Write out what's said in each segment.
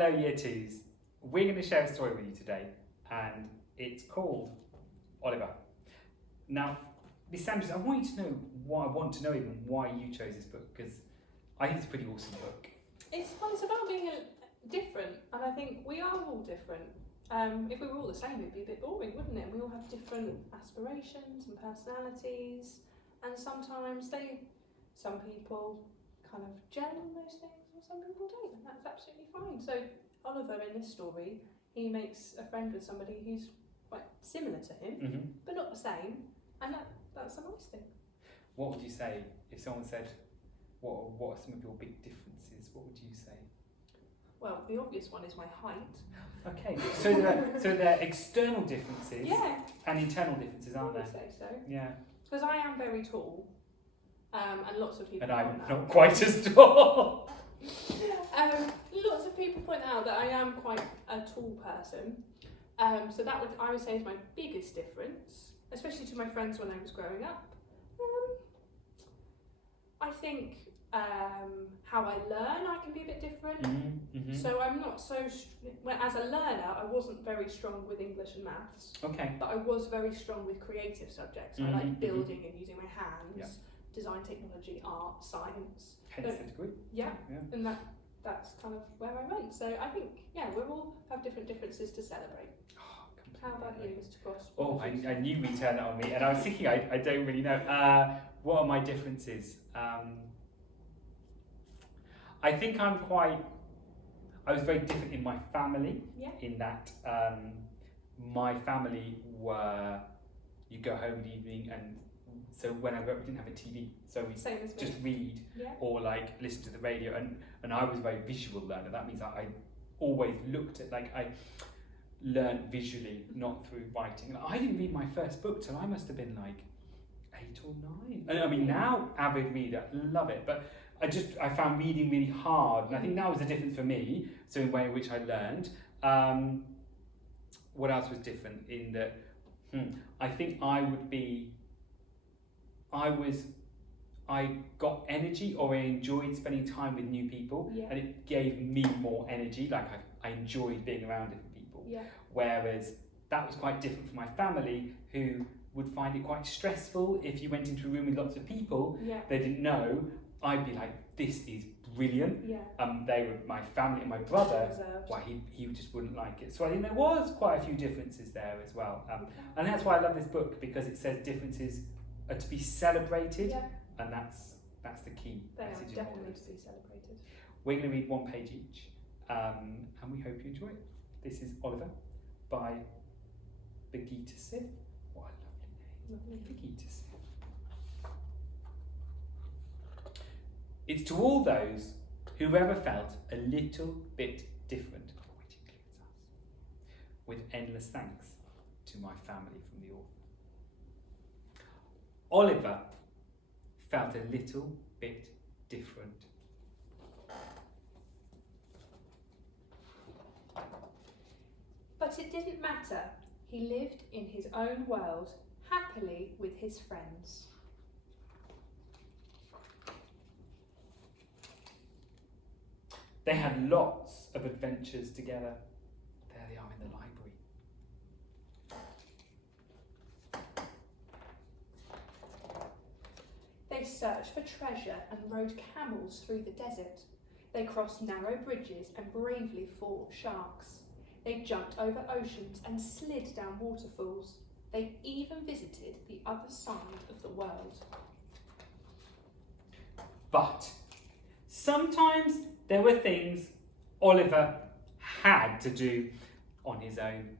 Hello Year 2s, we're going to share a story with you today and it's called Oliver. Now, Miss Sanders, I want you to know even why you chose this book, because I think it's a pretty awesome book. It's about being different, and I think we are all different. If we were all the same, it'd be a bit boring, wouldn't it? We all have different aspirations and personalities, and sometimes some people kind of gel on those things, and some people don't, and that's absolutely fine. So Oliver, in this story, he makes a friend with somebody who's quite similar to him, but not the same, and that's a nice thing. What would you say if someone said, what are some of your big differences? What would you say? Well, the obvious one is my height. Okay, so there are external differences and internal differences, aren't there? I would say so. Yeah. Because I am very tall, and lots of people. And I'm point not out. quite as tall. Lots of people point out that I am quite a tall person. So I would say is my biggest difference, especially to my friends when I was growing up. I think how I learn, I can be a bit different. So I'm not so. As a learner, I wasn't very strong with English and maths. Okay. But I was very strong with creative subjects. I like building and using my hands, design, technology, art, science. Hence the degree. Yeah. And that's kind of where I went. So I think, we all have different differences to celebrate. How about you, Mr. Cross? Oh, I knew you'd turn that on me, and I was thinking, I don't really know. What are my differences? I think I was very different in my family, in that my family were, you go home in the evening, and so when I grew up we didn't have a TV, so we just read or like listen to the radio, and I was a very visual learner. That means that I always looked at, I learned visually, not through writing. And I didn't read my first book till I must have been like 8 or 9. And I mean, now avid reader, love it, but I found reading really hard, and I think that was the difference for me. So in the way in which I learned. What else was different in that? I think I got energy, or I enjoyed spending time with new people, and it gave me more energy. Like I enjoyed being around different people. Whereas that was quite different from my family, who would find it quite stressful if you went into a room with lots of people they didn't know. I'd be like, this is brilliant. They were my family, and my brother, well, he just wouldn't like it. So I think there was quite a few differences there as well. And that's why I love this book, because it says differences are to be celebrated, and that's the key message. They are definitely to be celebrated. We're going to read one page each, and we hope you enjoy it. This is Oliver by Birgitte Siff. What a lovely name. Birgitte Siff. It's to all those who ever felt a little bit different, which includes us, with endless thanks to my family from the author. Oliver felt a little bit different. But it didn't matter. He lived in his own world, happily with his friends. They had lots of adventures together. There they are in the library. They searched for treasure and rode camels through the desert. They crossed narrow bridges and bravely fought sharks. They jumped over oceans and slid down waterfalls. They even visited the other side of the world. But sometimes there were things Oliver had to do on his own.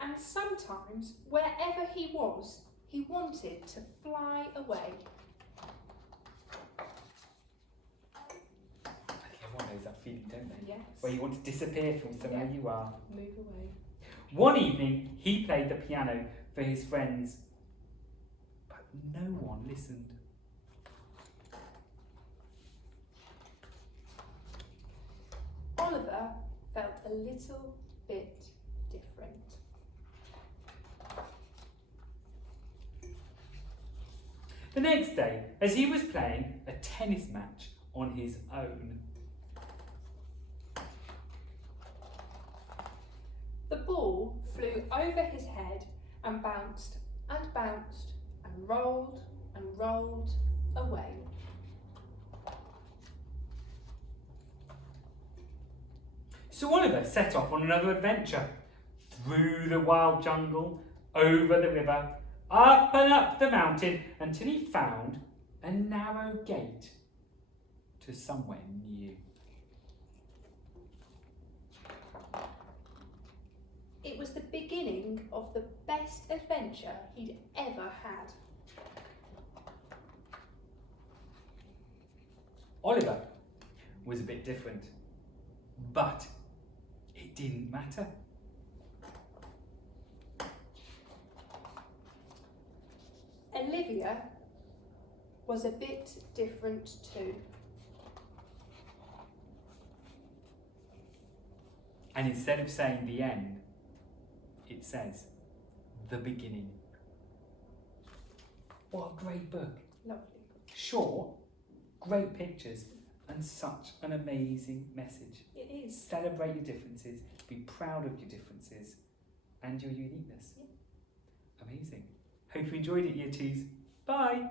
And sometimes, wherever he was, he wanted to fly away. I think everyone knows that feeling, don't they? Yes. Where you want to disappear from somewhere you are. Move away. One evening, he played the piano for his friends, but no one listened. Oliver felt a little bit different. the next day as he was playing a tennis match on his own. The ball flew over his head and bounced and bounced and rolled away. So Oliver set off on another adventure, through the wild jungle, over the river, up and up the mountain, until he found a narrow gate to somewhere new. It was the beginning of the best adventure he'd ever had. Oliver was a bit different, but it didn't matter. Olivia was a bit different too. And instead of saying the end, it says the beginning. What a great book. Lovely. Short, great pictures, and such an amazing message. It is. Celebrate your differences, be proud of your differences and your uniqueness. Yeah. Amazing. Hope you enjoyed it, Year 2s. Bye.